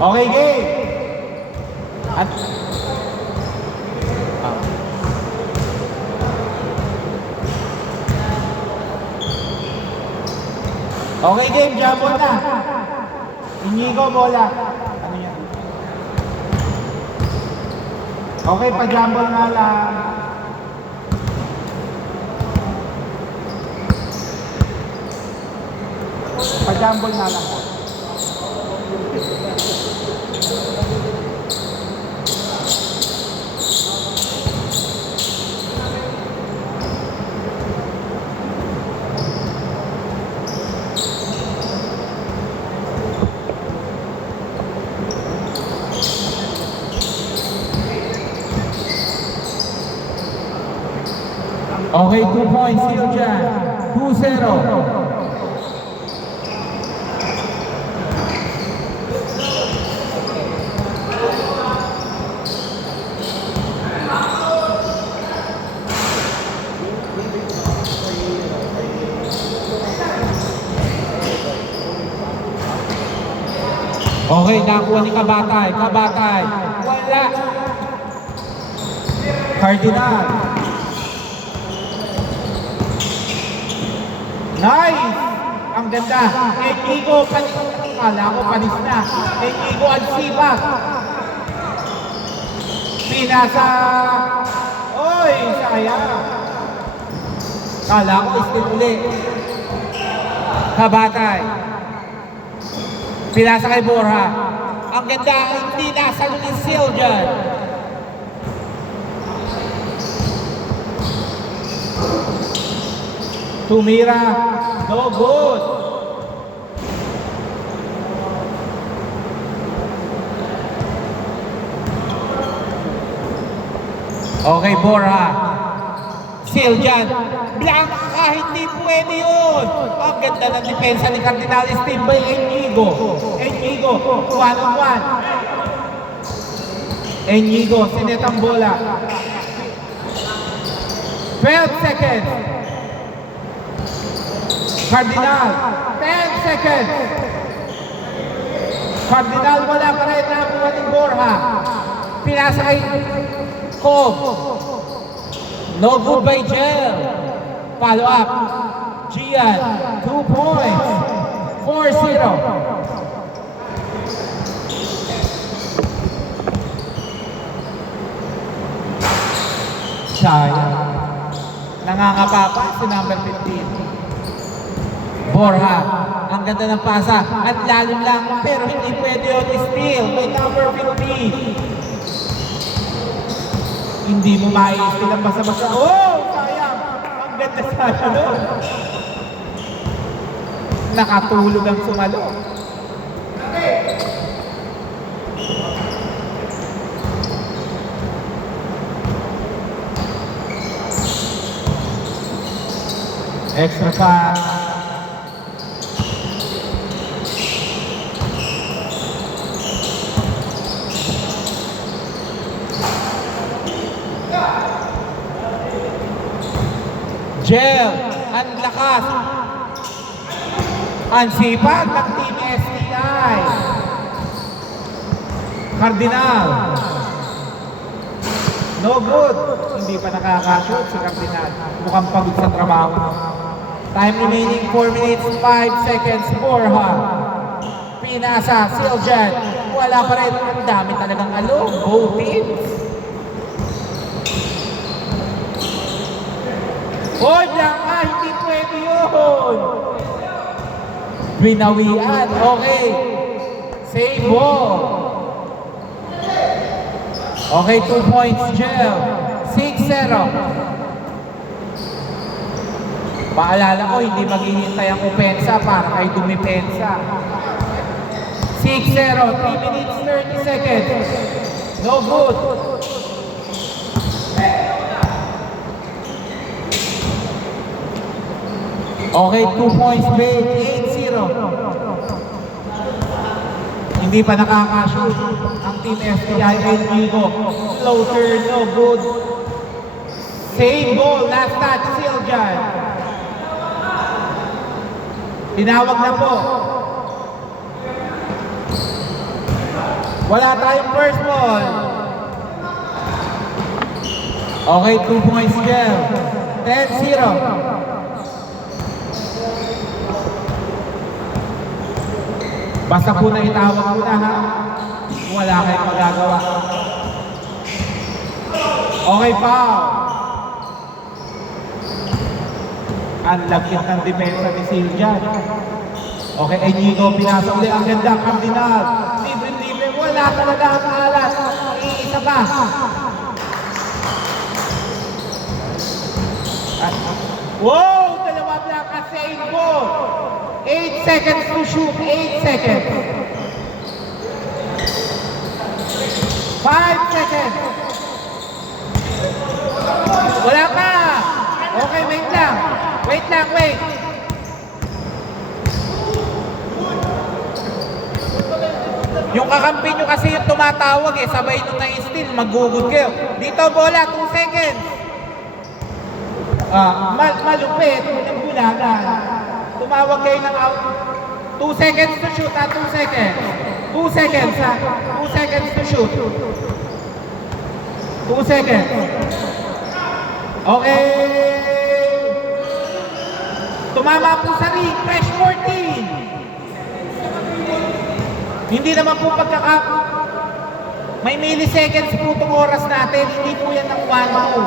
Okay, game. At okay, game. Jumbo na. Inigo, bola. Ano yan? Okay, pa-jumbo nga lang. Pa-jumbo na lang po. Okay, 2 points, Siljan. 2-0. Okay, nakuha ni Kabatay. Kabatay. Wala. Cardinal. Nice! Ang ganda. Enigo, panis. Kala ko panis na. Enigo ang sibak. Pinasa. Oy, sayang. Kala ko istin ulit. Kabatay. Pinasa kay Borja. Ang ganda, hindi nasa ni Siljan. Tumira. No good. Okay, Borja. Siljan. Blanca, hindi pwede yun. Ang ganda ng depensa ni Cardinal Steve by Enigo. Enigo, 1-on-1. Enigo, sinetang bola. 12 seconds. Cardinal, 10 seconds. Cardinal, wala pa rin nakuha ni Borja. Pinasa kay Cobb. No good by Gel. Follow up. Gian, 2 points. 4-0. Sayang. Nangangapa pa si number 15. Borja, ang ganda ng pasa. At lalim lang, pero hindi pwede yun. Steal by number 15. Hindi mo ma-steal ang basa-basa. Oh, sayang. Ang ganda sana doon. Nakatulog ang sumalo. Extra pass. Gel, ang lakas. Ang sipag ng Team STI. Cardinal. No good. Hindi pa nakakashoot si Cardinal. Mukhang pagod sa trabaho. Time remaining 4 minutes, 5 seconds. Borja. Pinasa, Siljan. Wala pa rin. Ang dami talagang along. Both teams. Hoy, Blanca, hindi pwede yun. Binawian. Okay. Save ball. Okay, 2 points, Gel. 6-0. Paalala ko, hindi maghihintay ang opensa para kay dumipensa. 6-0, 3 minutes, 30 seconds. No good. Okay, 2 points, babe. 8-0. Hindi pa nakakashoot ang Team STI and Vigo. Floater, no good. Save ball, last touch, Siljan. Tinawag na po. Wala tayong first ball. Okay, 2 points there. 10-0. Basta po na itawag mo na ha. Wala kayong magagawa. Okay, foul. Ang lagkit ng depensa ni Siljan. Okay, Inigo, pinasa ulit ang ganda, Cardinal. Libre, wala talaga ang alas. Iisa pa. Wow! Dalawa blaka sa Inigo. 8 seconds to shoot, 8 seconds. 5 seconds. Wala ka. Okay, wait lang. Wait. Yung kakampi nyo kasi yung tumatawag eh, sabay nung na-steal, mag-gugod kayo. Dito bola, 2 seconds. Malupit, yung bulaga. Tumawag kayo ng out. 2 seconds to shoot, 2 seconds. 2 seconds, 2 seconds to shoot. 2 seconds. Okay. Tumama po sa ring, fresh 14. Hindi naman po pagkakap. May milliseconds po itong oras natin. Hindi po yan ng 1-2.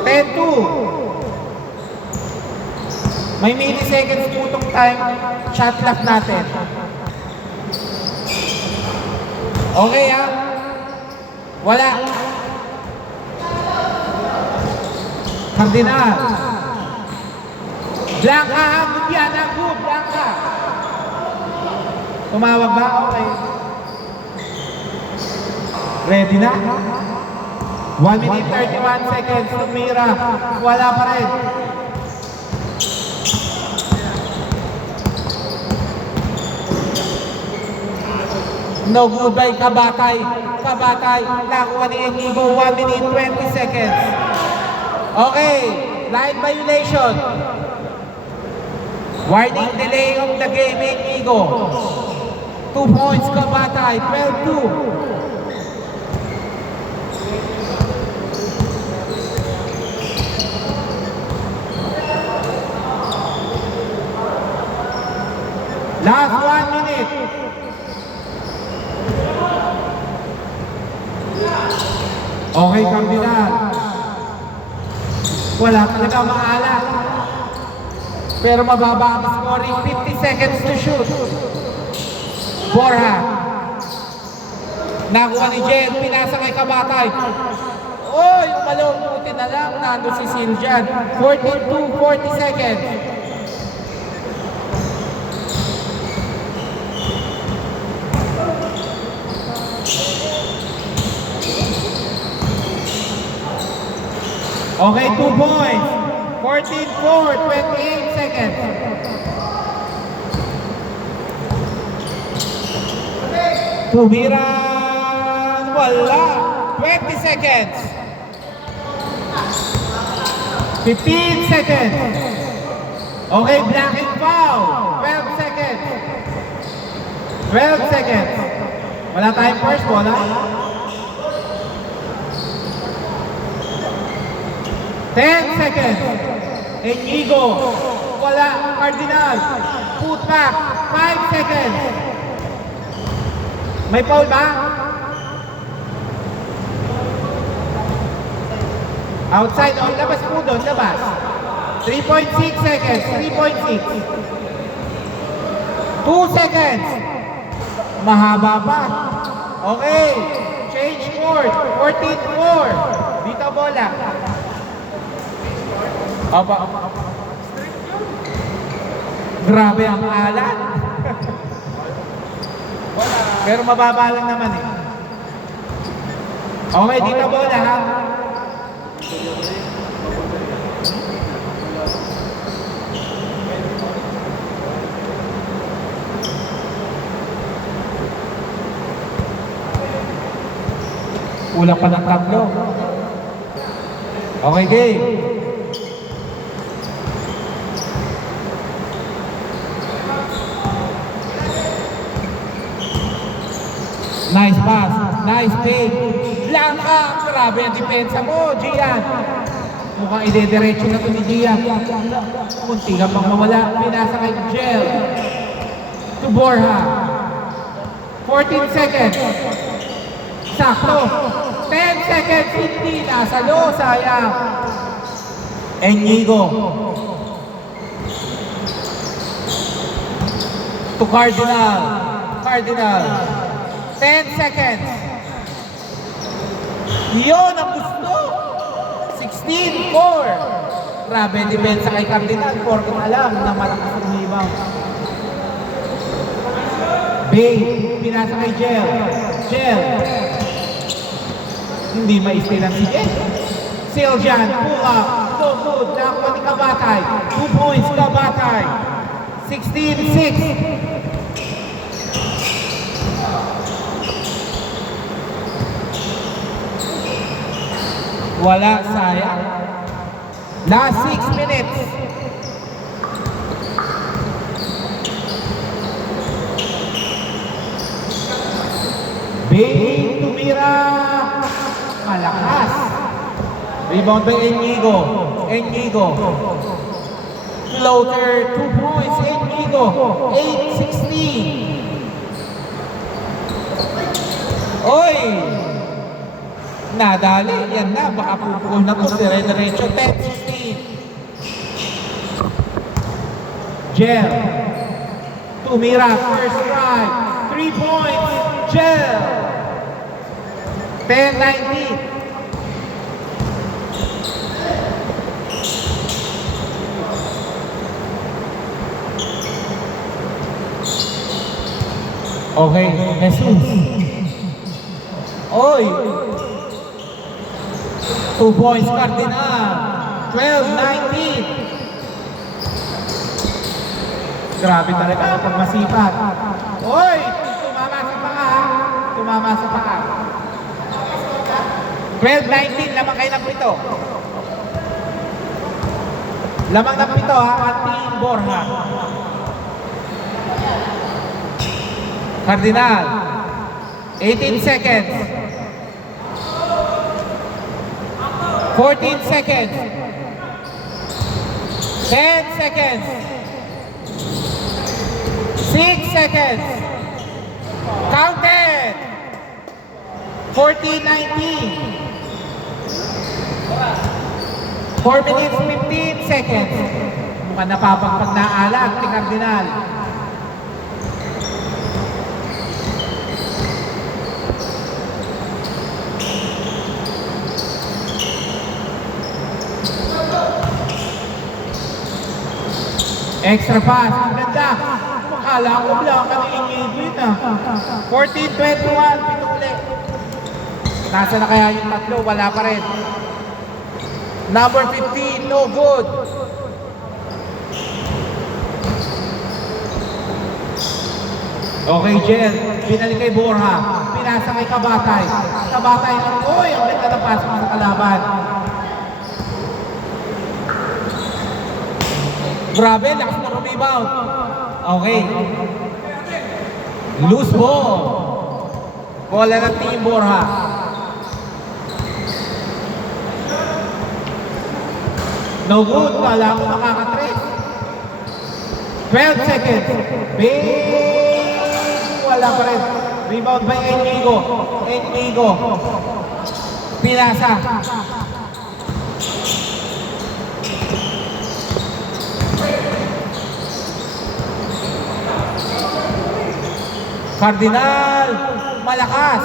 10-2. May milliseconds po itong time shot clock natin. Okay ha? Wala. Cardinal. Blanca ha? Good yan ha? Good. Blanca. Tumawag ba? Okay. Ready na? 1 minute 31 seconds. Tumira. Wala pa rin. No good by Kabatay. Nakuha ni Inigo. 1 minute 20 seconds. Okay. Line violation. Warning delay of the game, Inigo. 2 points, Kabatay, 12-2. Last 1 minute. Okay, Cardinal. Wala talaga maalat. Pero mababa ang scoring, 50 seconds to shoot. Borja. Nakuha ni Jen, pinasa kay Kabatay. Oh, yung malong buti na lang, nandun si Siljan. 42, 40 seconds. Okay, 2 points. 14-4, 28 seconds. Tumiran, wala. 20 seconds. 15 seconds. Okay, blocking foul. 12 seconds. 12 seconds. Wala tayong first ball, ha? 10 seconds. Inigo. Wala. Cardinal. Put back. 5 seconds. May foul ba? Outside. O, labas po doon. Labas. 3.6 seconds. 3.6. 2 seconds. Mahaba pa. Okay. Change court. 14-4. Dito bola. Aba. Grabe ang alat. Pero mababa lang naman eh. Okay, dito bola ha. Kulang pa ng tatlo. Okay, game. Nice pass. Nice fake. Blanca. Grabe ang depensa mo, Gian. Mukhang idediretso na ito ni Gian. Munti ka pang mawala. Pinasa kay Jel. To Borja. 14 seconds. Sakto. 10 seconds. Hindi. Nasa low. Sayang. Enigo. To Cardinal. Cardinal. 10 seconds. Yun ang gusto. 16-4. Grabe, depensa kay Cardinal. Porkit alam na malakas ang rebound. Bay, pinasa kay Jel. Jel. Hindi ma-stay lang si Jel. Siljan, pull up. So good. Nakuha ni Kabatay. 2 points, Kabatay. 16-6. Wala, sayang. Last 6 minutes. Bay tumira. Malakas. Rebound by Enigo. Enigo. Floater, 2 points. Enigo. 8-16. Oy! Nadali. Yan na. Baka pupul na po. Dire-diretso. 10-16. Jel. Tumira. First strike. 3 points. Jel. 10-19. Okay, Jesus. Oy! 2 points, Cardinal. 12-19. Grabe talaga pag masipag. Oy! Tumama sa paa. Tumama sa paa. 12-19, lamang kayo ng pito. Lamang ng pito ha, at Team Borja. Cardinal. 18 seconds. 14 seconds. 10 seconds. 6 seconds. Counted. 14-19. 4 minutes 15 seconds. Mukhang napapagpag na alag ni Cardinal. Extra pass, ang ganda. Akala ko lang kanina yun ah. 14-21, pituli. Nasa na kaya yung tatlo? Wala pa rin. Number 15, no good. Okay, Jel. Binalik kay Borja. Pinasa kay Kabatay. Kabatay, uy, ang ganda ng pasok sa kalaban. Grabe, lakas na rebound. Okay. Loose ball. Bola ng Team Borja. No good. Wala ko makakatres. 12 seconds. Big. Wala pa rin. Rebound by Enigo. Enigo. Pinasa. Cardinal, malakas.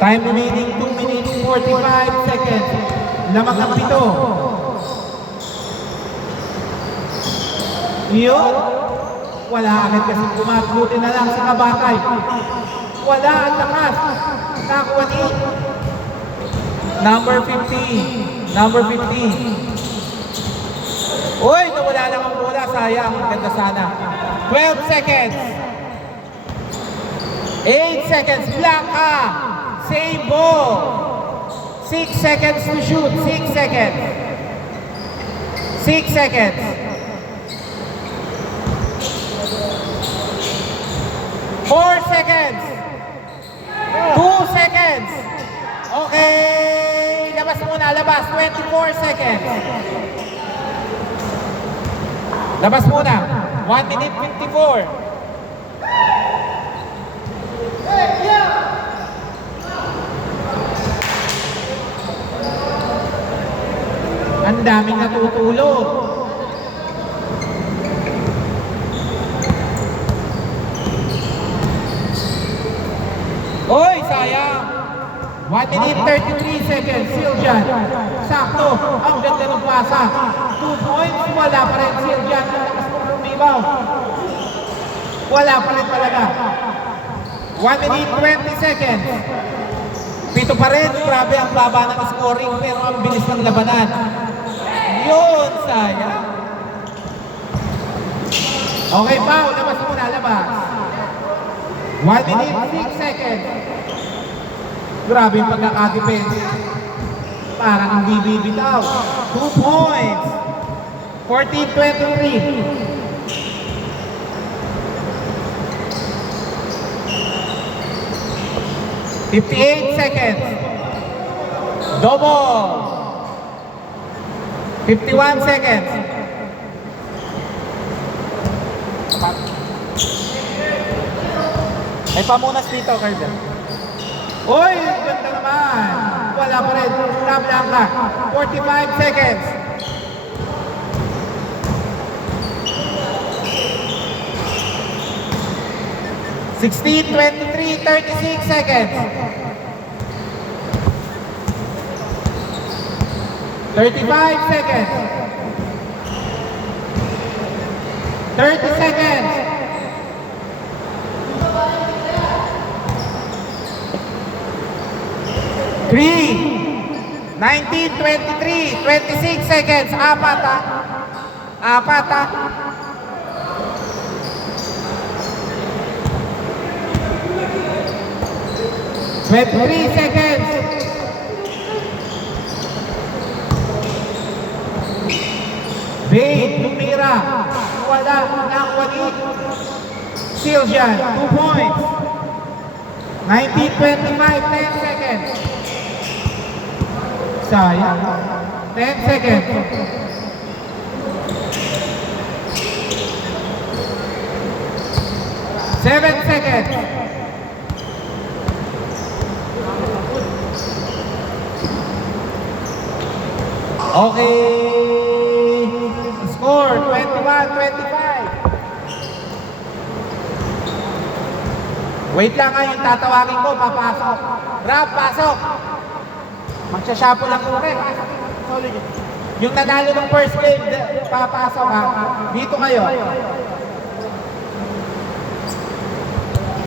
Time remaining 2 minutes 45 seconds. Lamang ang pito. Yun. Wala agad kasi kumabuti na lang sa Kabatay. Wala ang lakas. Nakuha ni number 15. Number 15. Uy, nawala lang ang bola. Sayang. Ganda sana. 12 seconds. 8 seconds. Blanca. Same ball. 6 seconds to shoot. 6 seconds. 6 seconds. 4 muna, labas. 24 seconds. Labas muna. 1 minute 54. Ang daming natutulog. Oy, sayang. 1 minute 33 seconds. Siljan. Sakto. Ang ganda ng pasa. 2 points. Wala pa rin Siljan. Lakas mo ng rebound. Wala pa rin talaga. 1 minute 20 seconds. Pito pa rin. Grabe ang baba ng scoring pero ang bilis ng labanan. Yun, sayang. Okay, foul. Labas muna, labas. 1 minute 6 seconds. Grabe yung pagkakadepende. Parang ang bibitaw. 2 points. 14-23. $58 seconds. Double. 51 seconds. May pamunas dito, Carter. Uy, ganda naman. Wala pa rin. Tablang ka. 45 seconds. $16, 23, 36 seconds. 35 seconds. 30 seconds. 3, 19, 23, 26 seconds. Apat ha. Apat ha. 23 seconds. Bade, tumira. Wala. Nakwali. Siljan, 2 points. 19-25, 10 seconds. Sayang. 10 seconds. 7 seconds. Okay. Score 21-25. Wait lang nga yung tatawagin ko, papasok. Rap, pasok. Magsashapo lang ko. Yung nanalo ng first game, papasok ha. Dito kayo.